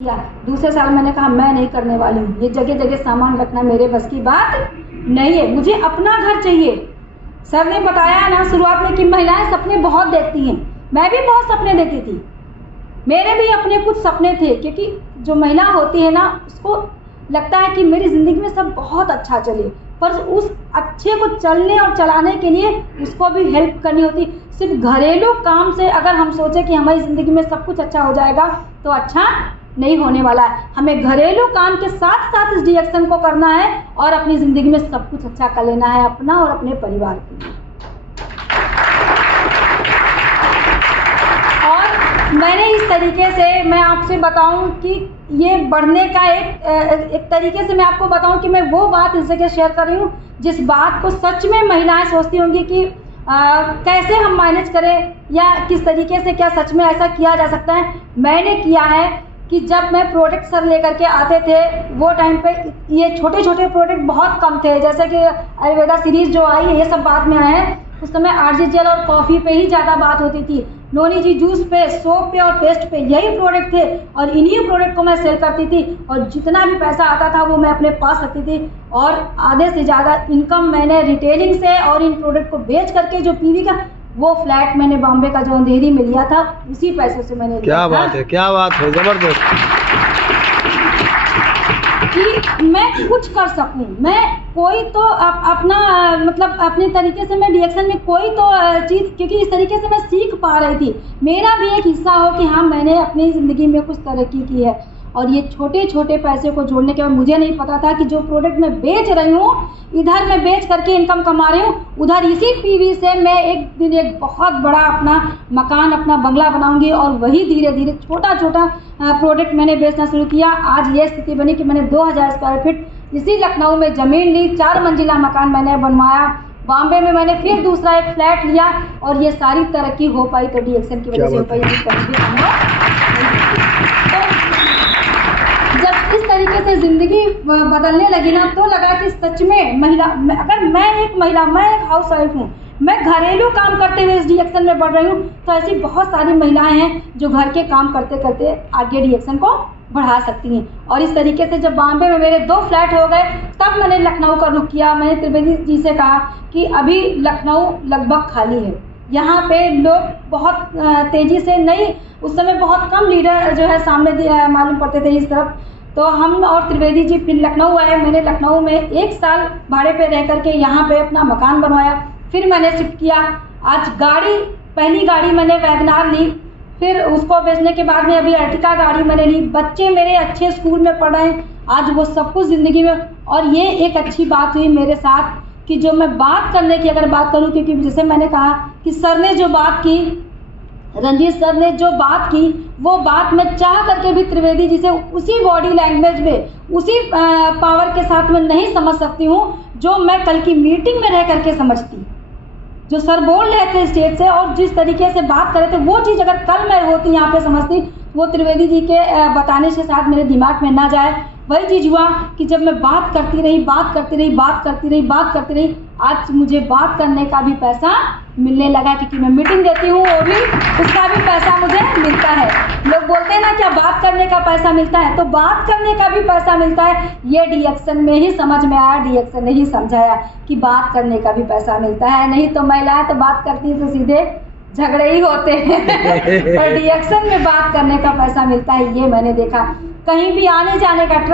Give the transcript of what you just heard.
किया। दूसरे साल मैंने कहा मैं नहीं करने वाली हूँ, ये जगह जगह सामान रखना मेरे बस की बात नहीं है, मुझे अपना घर चाहिए। सर ने बताया ना शुरुआत में कि महिलाएं सपने बहुत देखती हैं, मैं भी बहुत सपने देखती थी, मेरे भी अपने कुछ सपने थे, क्योंकि जो महिला होती है ना उसको लगता है कि मेरी ज़िंदगी में सब बहुत अच्छा चले, पर उस अच्छे को चलने और चलाने के लिए उसको भी हेल्प करनी होती। सिर्फ घरेलू काम से अगर हम सोचें कि हमारी ज़िंदगी में सब कुछ अच्छा हो जाएगा तो अच्छा नहीं होने वाला है। हमें घरेलू काम के साथ साथ इस डिएक्शन को करना है और अपनी ज़िंदगी में सब कुछ अच्छा कर लेना है, अपना और अपने परिवार के लिए। और मैंने इस तरीके से मैं आपसे बताऊं कि ये बढ़ने का एक तरीके से मैं आपको बताऊं कि मैं वो बात इस जगह शेयर कर रही हूँ जिस बात को सच में महिलाएं सोचती होंगी कि कैसे हम मैनेज करें या किस तरीके से क्या सच में ऐसा किया जा सकता है। मैंने किया है कि जब मैं प्रोडक्ट सर लेकर के आते थे वो टाइम पे ये छोटे छोटे प्रोडक्ट बहुत कम थे, जैसे कि आयुर्वेदा सीरीज जो आई है ये सब बाद में आए हैं। उस समय आरजी जेल और कॉफ़ी पे ही ज़्यादा बात होती थी, नोनी जी जूस पे, सोप पे और पेस्ट पे, यही प्रोडक्ट थे और इन्हीं प्रोडक्ट को मैं सेल करती थी और जितना भी पैसा आता था वो मैं अपने पास रखती थी और आधे से ज़्यादा इनकम मैंने रिटेलिंग से और इन प्रोडक्ट को बेच करके जो पीवी का वो फ्लैट मैंने बॉम्बे का जो अंधेरी में लिया था उसी पैसों से मैंने क्या बात है, क्या बात है, जबरदस्त कि मैं कुछ कर सकूं। मैं कोई तो अपना मतलब अपने तरीके से मैं डिएक्शन में कोई तो चीज़, क्योंकि इस तरीके से मैं सीख पा रही थी, मेरा भी एक हिस्सा हो कि हाँ मैंने अपनी ज़िंदगी में कुछ तरक्की की है। और ये छोटे छोटे पैसे को जोड़ने के बाद मुझे नहीं पता था कि जो प्रोडक्ट मैं बेच रही हूँ इधर मैं बेच करके इनकम कमा रही हूँ, उधर इसी पीवी से मैं एक दिन एक बहुत बड़ा अपना मकान, अपना बंगला बनाऊंगी। और वही धीरे धीरे छोटा छोटा प्रोडक्ट मैंने बेचना शुरू किया। आज ये स्थिति बनी कि मैंने 2000 स्क्वायर फीट इसी लखनऊ में ज़मीन ली, 4 मंजिला मकान मैंने बनवाया। बॉम्बे में मैंने फिर दूसरा एक फ्लैट लिया और ये सारी तरक्की हो पाई तो डिएक्शन की वजह से हो पाई। जब इस तरीके से ज़िंदगी बदलने लगी ना तो लगा कि सच में महिला, अगर मैं एक हाउस वाइफ हूँ, मैं घरेलू काम करते हुए इस डिएक्शन में बढ़ रही हूँ, तो ऐसी बहुत सारी महिलाएं हैं जो घर के काम करते करते आगे डिएक्शन को बढ़ा सकती हैं। और इस तरीके से जब बॉम्बे में मेरे 2 फ्लैट हो गए तब मैंने लखनऊ का रुख किया। मैंने त्रिवेदी जी से कहा कि अभी लखनऊ लगभग खाली है, यहाँ पे लोग बहुत तेज़ी से नहीं, उस समय बहुत कम लीडर जो है सामने मालूम पड़ते थे इस तरफ। तो हम और त्रिवेदी जी फिर लखनऊ आए। मैंने लखनऊ में 1 साल भाड़े पे रह करके यहाँ पे अपना मकान बनवाया, फिर मैंने शिफ्ट किया। आज पहली गाड़ी मैंने वैगनार ली, फिर उसको बेचने के बाद में अभी अर्टिका गाड़ी मैंने ली। बच्चे मेरे अच्छे स्कूल में पढ़ रहे हैं, आज वो सब कुछ ज़िंदगी में। और ये एक अच्छी बात हुई मेरे साथ कि जो मैं बात करने की अगर बात करूं, क्योंकि जैसे मैंने कहा कि सर ने जो बात की, रंजीत सर ने जो बात की वो बात मैं चाह करके भी त्रिवेदी जी से उसी बॉडी लैंग्वेज में, उसी पावर के साथ में नहीं समझ सकती हूँ जो मैं कल की मीटिंग में रह करके समझती। जो सर बोल रहे थे स्टेज से और जिस तरीके से बात कर रहे थे वो चीज़ अगर कल मैं होती यहाँ पे समझती, वो त्रिवेदी जी के बताने से साथ मेरे दिमाग में ना जाए। वही चीज़ हुआ कि जब मैं बात करती रही, आज मुझे बात करने का भी पैसा मिलने लगा, क्योंकि मैं मीटिंग देती हूँ वो भी उसका भी पैसा मुझे मिलता है। लोग बोलते हैं ना क्या बात करने का पैसा मिलता है, तो बात करने का भी पैसा मिलता है। ये डिएक्शन में ही समझ में आया, डिएक्शन ने ही समझाया कि बात करने का भी पैसा मिलता है। नहीं तो महिलाएं तो बात करती है तो सीधे झगड़े ही होते हैं पर डिएक्शन में बात करने का पैसा मिलता है, ये मैंने देखा। कहीं भी आने जाने का